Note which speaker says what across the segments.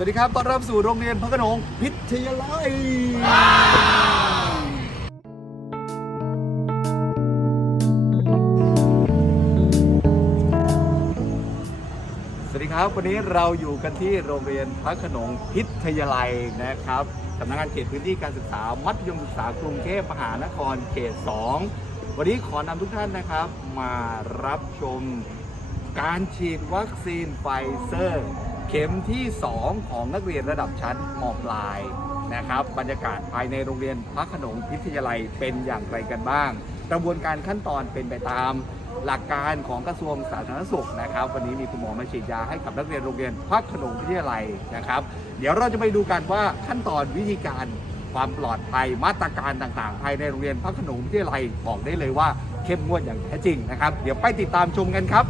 Speaker 1: สวัสดีครับต้อนรับสู่โรงเรียนพระโขนงพิทยาลัย สวัสดีครับ วันนี้เราอยู่กันที่โรงเรียนพระโขนงพิทยาลัยนะครับสำนักงานเขตพื้นที่การศึกษา มัธยมศึกษากรุงเทพมหานครเขต 2 วันนี้ขอนำทุกท่านนะครับ มารับชมการฉีดวัคซีนไฟเซอร์ เข็มที่ 2 ของนักเรียนระดับชั้นมปลายนะครับ บรรยากาศภายในโรงเรียนพระขนงพิทยาลัยเป็นอย่างไรกันบ้าง กระบวนการขั้นตอนเป็นไปตามหลักการของกระทรวงสาธารณสุขนะครับ วันนี้มีคุณหมอมาฉีดยาให้กับนักเรียนโรงเรียนพระขนงพิทยาลัยนะครับ เดี๋ยวเราจะไปดูกันว่าขั้นตอนวิธีการความปลอดภัยมาตรการต่างๆ ภายในโรงเรียนพระขนงพิทยาลัยบอกได้เลยว่าเข้มงวดอย่างแท้จริงนะครับ เดี๋ยวไปติดตามชมกันครับ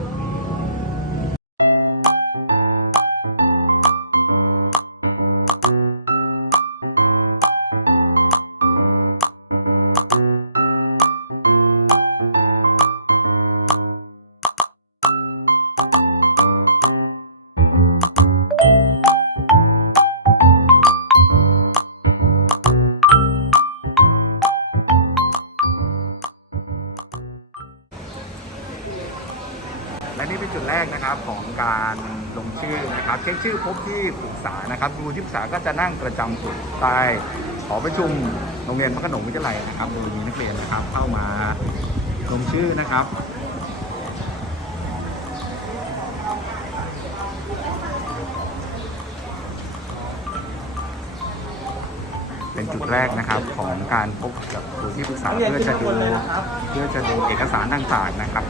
Speaker 1: นี่เป็นจุดแรกนะครับของการลงชื่อนะครับเช็คชื่อพบที่ปรึกษานะครับครูที่ปรึกษาก็จะนั่งประจำจุดใต้หอประชุมโรงเรียนพระขนงวิทยาลัยนะครับโดยมีนักเรียนนะครับเข้ามาลงชื่อนะครับเป็นจุดแรกนะครับของการพบกับครูที่ปรึกษาเพื่อจะดูเพื่อจะดูเอกสารต่างๆนะครับ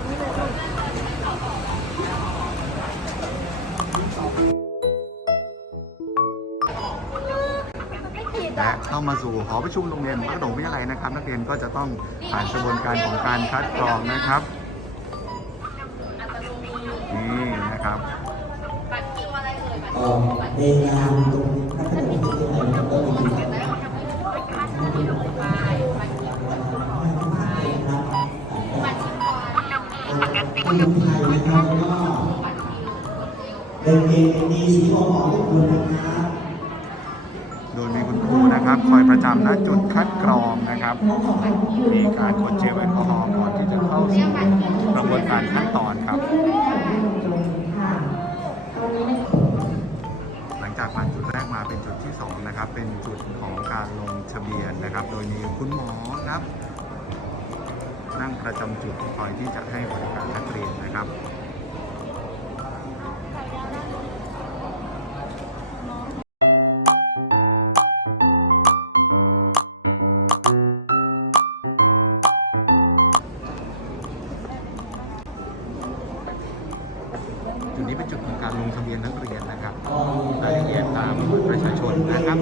Speaker 1: และเข้ามาสู่หอประชุมโรงเรียนพระโขนงวิทยาลัยนะครับ นักเรียนก็จะต้องผ่านกระบวนการของการคัดกรองนะครับนี่นะครับ
Speaker 2: เอ่อในงานตรงพระขนงที่ไหนก็มีคนไทยนะครับก็เป็นเองดีสีของของทุกคนนะครับ
Speaker 1: นะครับ คอยประจำณจุดคัดกรองนะครับ มีการกดเจลแอลกอฮอล์ก่อนที่จะเข้าสู่กระบวนการขั้นตอนครับ หลังจากผ่านจุดแรกมาเป็นจุดที่ 2 นะครับ เป็นจุดของการลงทะเบียนนะครับ โดยมีคุณหมอครับ นั่งประจำจุดคอยที่จะให้บริการนักเรียนนะครับ ลงทะเบียนนักเรียนนะครับรายละเอียดตามบัตรประชาชนนะครับ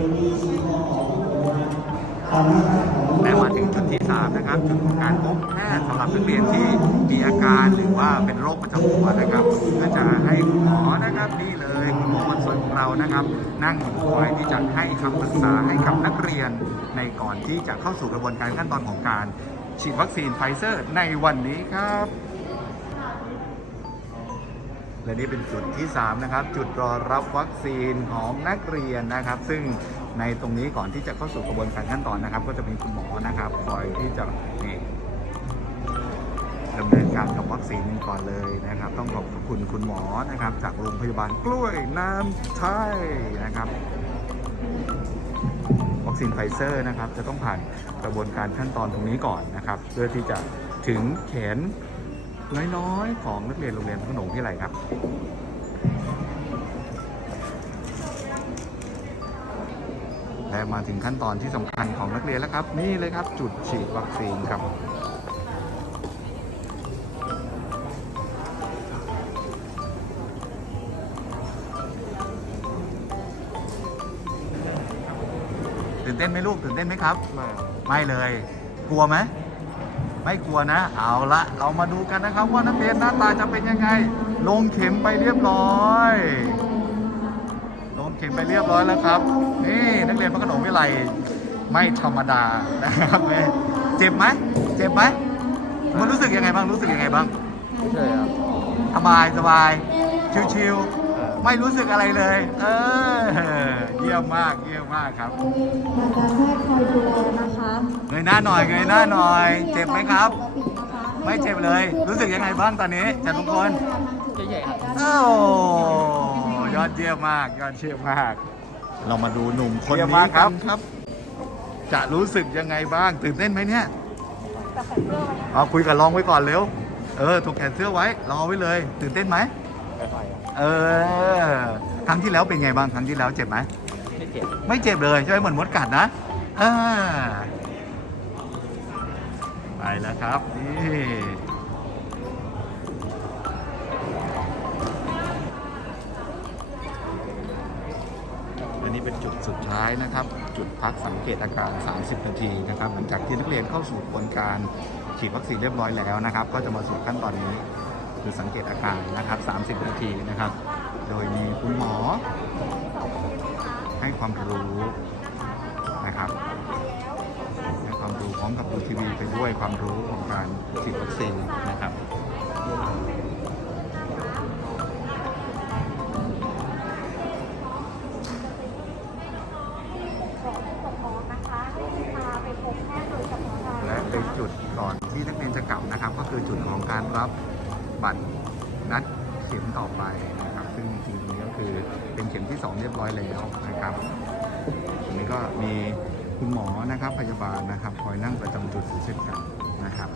Speaker 1: และมาถึงจุดที่ 3 นะครับ จุดของการพบแพทย์สำหรับนักเรียนที่มีอาการหรือว่าเป็นโรคประจำตัวนะครับ ก็จะให้คุณหมอนะครับนี่เลยคุณหมอคนสวยของเรานะครับ นั่งอยู่คอยที่จะให้คำปรึกษาให้กับนักเรียน ในก่อนที่จะเข้าสู่กระบวนการขั้นตอนของการฉีดวัคซีนไฟเซอร์ในวันนี้ครับ และนี่เป็นจุดที่ 3 นะครับ จุดรอรับวัคซีนของนักเรียนนะครับ ซึ่งในตรงนี้ก่อนที่จะเข้าสู่กระบวนการขั้นตอนนะครับ ก็จะมีคุณหมอนะครับคอยที่จะนี่ดำเนินการกับวัคซีนก่อนเลยนะครับ ต้องขอบคุณคุณหมอนะครับ จากโรงพยาบาลกล้วยน้ำไทยนะครับวัคซีนไฟเซอร์นะครับ จะต้องผ่านกระบวนการขั้นตอนตรงนี้ก่อนนะครับ เพื่อที่จะถึงแขน น้อยๆ ของนักเรียนโรงเรียนพระโขนงที่ไรครับ และมาถึงขั้นตอนที่สำคัญของนักเรียนแล้วครับ นี่เลยครับ จุดฉีดวัคซีนครับตื่นเต้นไหมลูกตื่นเต้นไหมครับ ไม่เลย กลัวไหม ไม่กลัวนะ เอาละเรามาดูกันนะครับ ว่านักเรียนหน้าตาจะเป็นยังไง ลงเข็มไปเรียบร้อย ลงเข็มไปเรียบร้อยแล้วครับนี่นักเรียนพระโขนงวิไลไม่ธรรมดานะครับเจ็บไหมเจ็บไหมมันรู้สึกยังไงบ้างรู้สึกยังไงบ้าง
Speaker 3: ใช่ครับ
Speaker 1: สบายสบายชิว
Speaker 3: เอ่อ
Speaker 1: ไม่รู้สึกอะไรเลย เออเยี่ยมมากเยี่ยมมากครับ
Speaker 3: ทางการแพทย์คอยดูแลนะคะ
Speaker 1: เง ยหน้าหน่อยเงยหน้าหน่อย เจ็บไหมครับ
Speaker 3: ปกตินะคะ
Speaker 1: ไม่เจ็บเลย รู้สึกยังไงบ้างตอนนี้จันทุกคน
Speaker 3: ใหญ่ๆครับ
Speaker 1: โอ้ยอดเยี่ยมมากยอดเยี่ยมมาก เรามาดูหนุ่มคนนี้ครับครับ จะรู้สึกยังไงบ้างตื่นเต้นไหมเนี่ยเอาคุยกับรองไว้ก่อนเร็ว เออถูกแขนเสื้อไว้รอไว้เลย ตื่นเต้นไหมเออครั้งที่แล้วเป็นไงบ้างครั้งที่แล้วเจ็บไหม
Speaker 4: ไม่เจ็บ
Speaker 1: ไม่เจ็บเลยใช่ไหมเหมือนมดกัดนะอ่า ไปแล้วครับ นี่อันนี้เป็นจุดสุดท้ายนะครับ จุดพักสังเกตอาการ 30 นาทีนะครับ หลังจากที่นักเรียนเข้าสู่กระบวนการฉีดวัคซีนเรียบร้อยแล้วนะครับ ก็จะมาสู่ขั้นตอนนี้คือสังเกตอาการนะครับ 30 นาทีนะครับ โดยมีคุณหมอให้ความรู้นะครับ พร้อมกับดูทีวีไปด้วยความรู้ของการฉีดวัคซีนนะครับและเป็นจุดก่อนที่นักเรียนจะกลับนะครับ ก็คือจุดของการรับบัตรนัดเข็มต่อไปนะครับ ซึ่งจริงๆนี้ก็คือเป็นเข็มที่ 2 เรียบร้อยแล้วนะครับอันนี้ก็มี คุณหมอนะครับพยาบาลนะครับ คอยนั่งประจำจุดอยู่เช่นกันนะครับ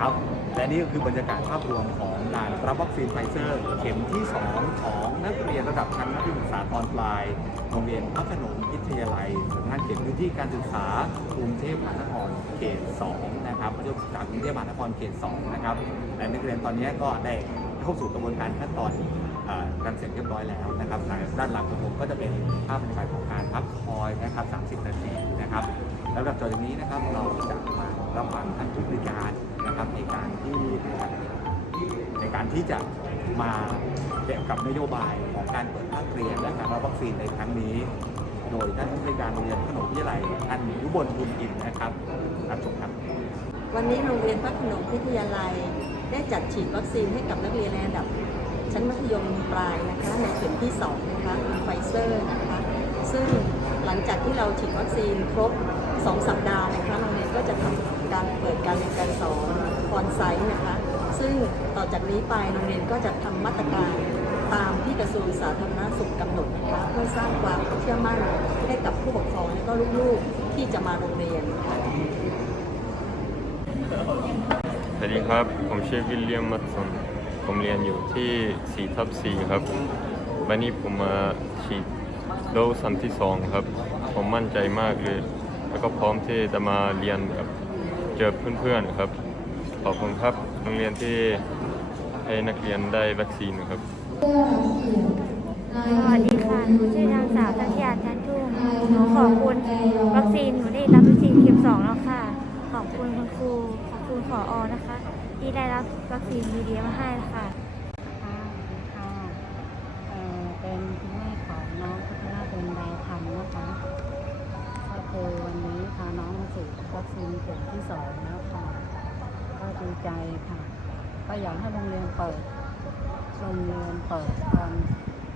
Speaker 1: ครับ และนี่ก็คือบรรยากาศภาพรวมของการรับวัคซีนไฟเซอร์ เข็มที่ 2 ของนักเรียนระดับชั้นมัธยมศึกษาตอนปลายโรงเรียนพระโขนงวิทยาลัยสำนักงานเขตพื้นที่การศึกษากรุงเทพมหานครเขต 2 นะครับมัธยมศึกษากรุงเทพมหานครเขต 2 นะครับและนักเรียนตอนนี้ก็ได้เข้าสู่กระบวนการขั้นตอนเอ่อ การเสร็จเรียบร้อยแล้วนะครับด้านหลังของผมก็จะเป็นภาพบรรยากาศของการพักคอยนะครับ 30 นาทีนะครับแล้วแบบต่อจากนี้นะครับเราจะมารับฟังท่านผู้บริการนะครับในการที่ในการที่จะมาเกี่ยวกับนโยบายของการเปิดภาคเรียนและการรับวัคซีนในครั้งนี้ โดยท่านผู้บริการโรงเรียนขนมวิทยาลัยท่านยุบลบุญอินนะครับรับชมครับ
Speaker 5: วันนี้โรงเรียนพระโขนงพิทยาลัย ได้จัดฉีดวัคซีนให้กับนักเรียนในระดับ ชั้นมัธยมปลายนะคะในเข็มที่2นะคะไฟเซอร์นะคะซึ่งหลังจากที่เราฉีดวัคซีนครบ 2 สัปดาห์นะคะโรงเรียนก็จะทำการเปิดการเรียนการสอนออนไซต์นะคะ ซึ่งต่อจากนี้ไปโรงเรียนก็จะทำมาตรการตามที่กระทรวงสาธารณสุขกำหนดนะคะเพื่อสร้างความเชื่อมั่นให้กับผู้ปกครองและก็ลูกๆที่จะมาโรงเรียนค่ะ
Speaker 6: สวัสดีครับ ผมชื่อวิลเลียมมัตสัน ผมเรียนอยู่ที่ 4 ทับ 4 ครับ วันนี้ผมมาฉีดโดสันที่ 2 ครับ ผมมั่นใจมากเลย แล้วก็พร้อมที่จะมาเรียนกับเจอเพื่อนๆครับ ขอบคุณครับ โรงเรียนที่ให้นักเรียนได้วัคซีนครับ
Speaker 7: สวัสดีค่ะ หนูชื่อนางสาวทักยาจันทุ่งหนูขอบคุณวัคซีน หนูได้รับวัคซีนเข็มสองแล้วค่ะ ขอบคุณคุณครู ขอบคุณผออนะคะ ที่ได้รับวัคซีนดีๆมาให้ค่ะ
Speaker 3: ค่ะค่ะเอ่อเป็นคุณแม่ของน้องพัฒนาเป็นดาวธรรมนะคะก็คือวันนี้พาน้องมาฉีดวัคซีนเข็มที่สองแล้วค่ะ ก็ดีใจค่ะ ก็อยากให้โรงเรียนเปิดโรงเรียนเปิดตอน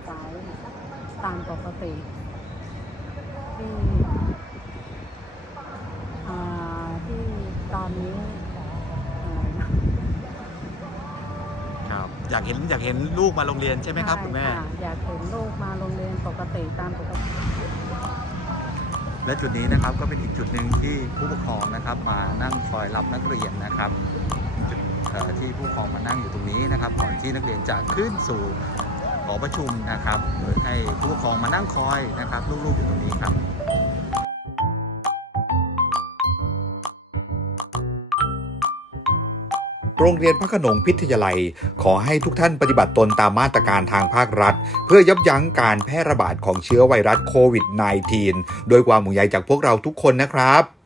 Speaker 3: สายตามปกติที่ที่ตอนนี้อะไรนะ
Speaker 1: ครับ อยากเห็นอยากเห็นลูกมาโรงเรียนใช่ไหมครับคุณแม่
Speaker 3: ใช่ะอยากเห็นลูกมาโรงเรียนปกติตามปกติ
Speaker 1: และจุดนี้นะครับก็เป็นอีกจุดหนึ่งที่ผู้ปกครองนะครับมานั่งคอยรับนักเรียนนะครับจุดเอ่อที่ผู้ปกครองมานั่งอยู่ตรงนี้นะครับก่อนที่นักเรียนจะขึ้นสู่หอประชุมนะครับโดยให้ผู้ปกครองมานั่งคอยนะครับลูกๆอยู่ตรงนี้ครับ
Speaker 8: โรงเรียนพระขนงพิทยาลัย ขอให้ทุกท่านปฏิบัติตนตามมาตรการทางภาครัฐ เพื่อยับยั้งการแพร่ระบาดของเชื้อไวรัสโควิด -19 โดยความห่วงใยจากพวกเราทุกคนนะครับ